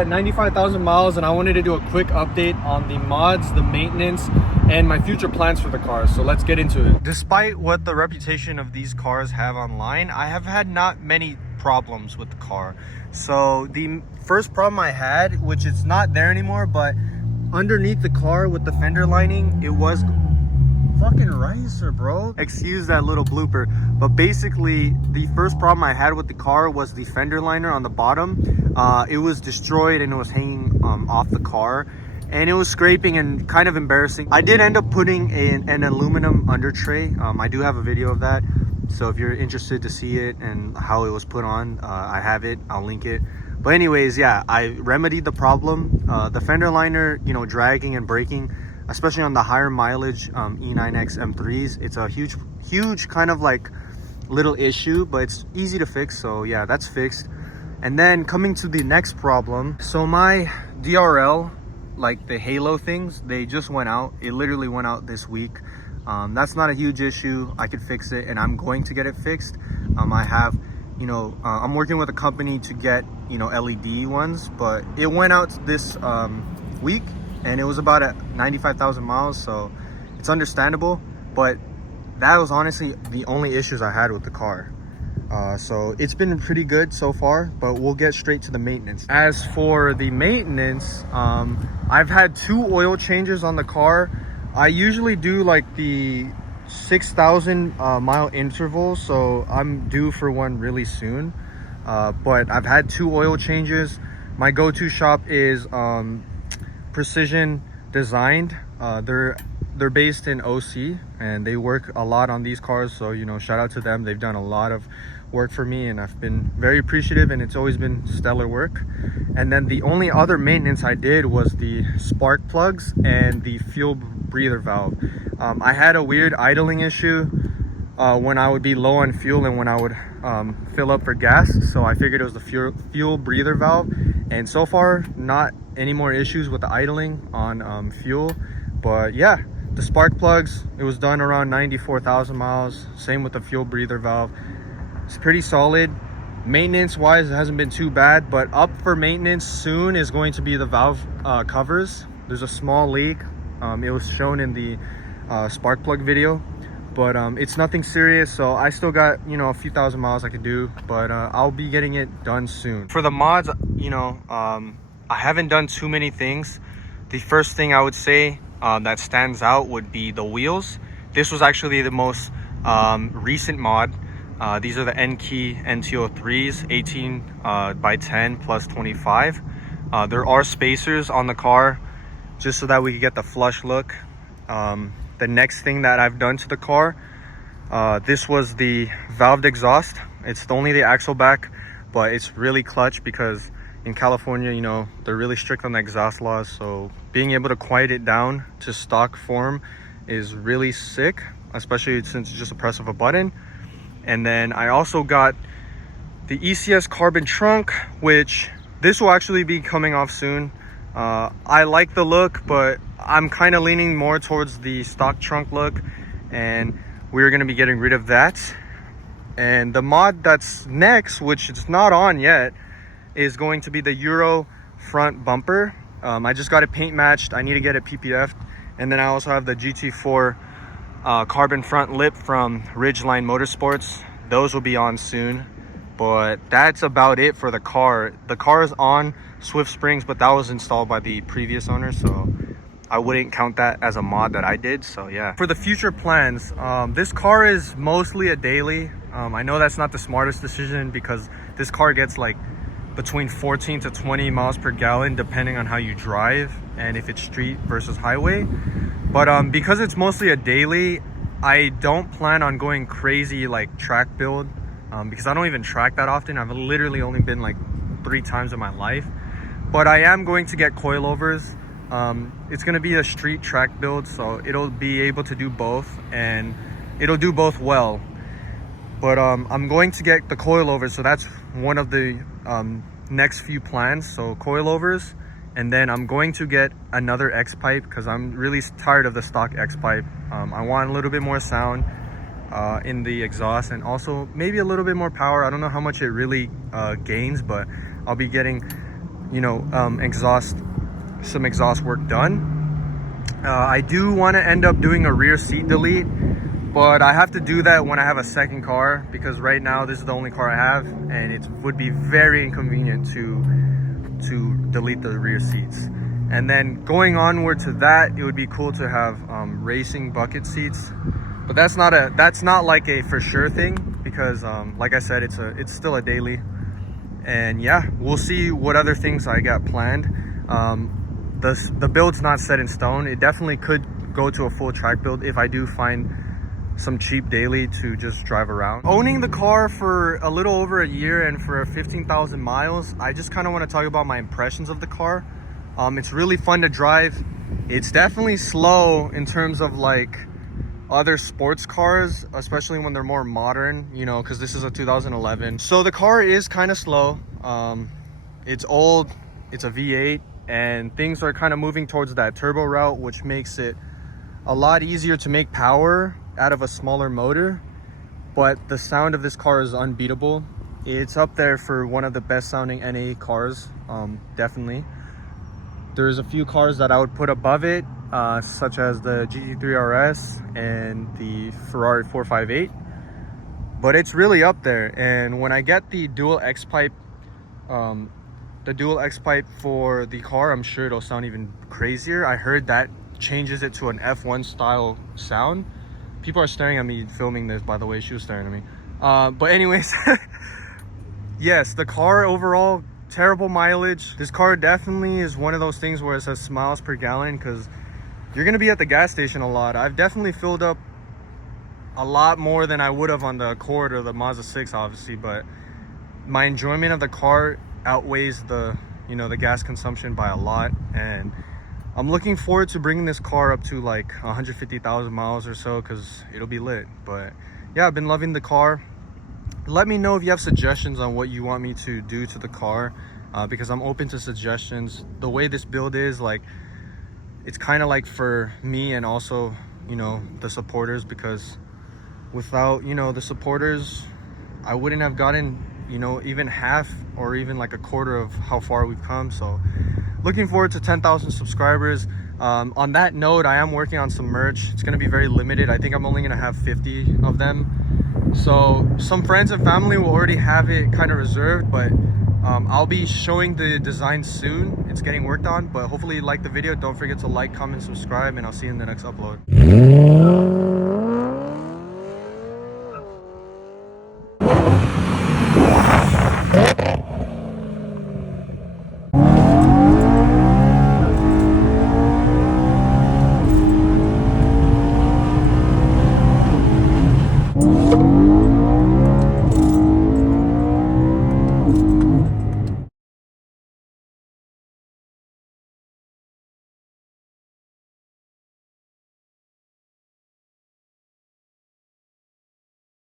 at 95,000 miles and I wanted to do a quick update on the mods, the maintenance, and my future plans for the car. So let's get into it. Despite what the reputation of these cars have online, I have had not many problems with the car. So the first problem I had, which it's not there anymore, but underneath the car with the fender lining, it was fucking ricer, bro. Excuse that little blooper, but basically the first problem I had with the car was the fender liner on the bottom. It was destroyed and it was hanging off the car, and it was scraping and kind of embarrassing. I did end up putting an aluminum under tray. I do have a video of that, so if you're interested to see it and how it was put on, I have it, I'll link it. But anyways, yeah, I remedied the problem. The fender liner, you know, dragging and breaking, especially on the higher mileage E9X M3s, it's a huge kind of like little issue, but it's easy to fix. So yeah, that's fixed. And then coming to the next problem, so my DRL, like the halo things, they just went out. It literally went out this week. That's not a huge issue. I could fix it, and I'm going to get it fixed. I have, you know, I'm working with a company to get, you know, LED ones, but it went out this week, and it was about at 95,000 miles, so it's understandable. But that was honestly the only issues I had with the car. So it's been pretty good so far, but we'll get straight to the maintenance. As for the maintenance, I've had 2 oil changes on the car. I usually do like the 6,000 mile interval, so I'm due for one really soon. But I've had 2 oil changes. My go-to shop is Precision Designed. They're based in OC, and they work a lot on these cars, so you know, shout out to them. They've done a lot of work for me, and I've been very appreciative, and it's always been stellar work. And then the only other maintenance I did was the spark plugs and the fuel breather valve. I had a weird idling issue when I would be low on fuel and when I would fill up for gas, so I figured it was the fuel breather valve. And so far, not any more issues with the idling on fuel. But yeah, the spark plugs, it was done around 94,000 miles. Same with the fuel breather valve. It's pretty solid. Maintenance wise, it hasn't been too bad, but up for maintenance soon is going to be the valve covers. There's a small leak. It was shown in the spark plug video, but it's nothing serious. So I still got, you know, a few thousand miles I could do, but I'll be getting it done soon. For the mods, you know, I haven't done too many things. The first thing I would say that stands out would be the wheels. This was actually the most recent mod. These are the N-Key NT03s, 18 by 10 plus 25. There are spacers on the car just so that we can get the flush look. The next thing that I've done to the car, this was the valved exhaust. It's only the axle back, but it's really clutch because in California, you know, they're really strict on the exhaust laws. So being able to quiet it down to stock form is really sick, especially since it's just a press of a button. And then I also got the ECS carbon trunk, which this will actually be coming off soon. I like the look, but I'm kind of leaning more towards the stock trunk look, and we're going to be getting rid of that. And the mod that's next, which it's not on yet, is going to be the Euro front bumper. I just got it paint matched. I need to get it PPF'd. And then I also have the GT4 carbon front lip from Ridgeline Motorsports. Those will be on soon, but that's about it for the car. The car is on Swift Springs, but that was installed by the previous owner, so I wouldn't count that as a mod that I did. So yeah, for the future plans, this car is mostly a daily. I know that's not the smartest decision because this car gets like between 14 to 20 miles per gallon depending on how you drive and if it's street versus highway. But because it's mostly a daily, I don't plan on going crazy like track build because I don't even track that often. I've literally only been like 3 times in my life. But I am going to get coilovers. It's going to be a street track build, so it'll be able to do both, and it'll do both well. But I'm going to get the coilovers, so that's one of the next few plans. So coilovers, and then I'm going to get another X pipe because I'm really tired of the stock X pipe. I want a little bit more sound in the exhaust, and also maybe a little bit more power. I don't know how much it really gains, but I'll be getting you know, some exhaust work done. I do want to end up doing a rear seat delete, but I have to do that when I have a second car, because right now this is the only car I have, and it would be very inconvenient to delete the rear seats. And then going onward to that, it would be cool to have racing bucket seats, but that's not like a for sure thing, because like I said, it's still a daily. And yeah, we'll see what other things I got planned. The build's not set in stone. It definitely could go to a full track build if I do find some cheap daily to just drive around. Owning the car for a little over a year and for 15,000 miles, I just kind of want to talk about my impressions of the car. It's really fun to drive. It's definitely slow in terms of like other sports cars, especially when they're more modern, you know, because this is a 2011. So the car is kind of slow. It's old, it's a V8, and things are kind of moving towards that turbo route, which makes it a lot easier to make power out of a smaller motor. But the sound of this car is unbeatable. It's up there for one of the best sounding NA cars, definitely. There's a few cars that I would put above it, such as the GT3 RS and the Ferrari 458, but it's really up there. And when I get the dual X pipe for the car, I'm sure it'll sound even crazier. I heard that changes it to an F1 style sound. People are staring at me filming this, by the way. She was staring at me. But anyways, yes, the car overall, terrible mileage. This car definitely is one of those things where it says miles per gallon, because you're gonna be at the gas station a lot. I've definitely filled up a lot more than I would have on the Accord or the Mazda 6, obviously, but my enjoyment of the car outweighs the, you know, the gas consumption by a lot. And I'm looking forward to bringing this car up to like 150,000 miles or so, because it'll be lit. But yeah, I've been loving the car. Let me know if you have suggestions on what you want me to do to the car, because I'm open to suggestions. The way this build is, like, it's kind of like for me and also, you know, the supporters, because without, you know, the supporters, I wouldn't have gotten, you know, even half or even like a quarter of how far we've come. So looking forward to 10,000 subscribers. On that note, I am working on some merch. It's going to be very limited. I think I'm only going to have 50 of them. So some friends and family will already have it kind of reserved, but I'll be showing the design soon. It's getting worked on, but hopefully you like the video. Don't forget to like, comment, subscribe, and I'll see you in the next upload.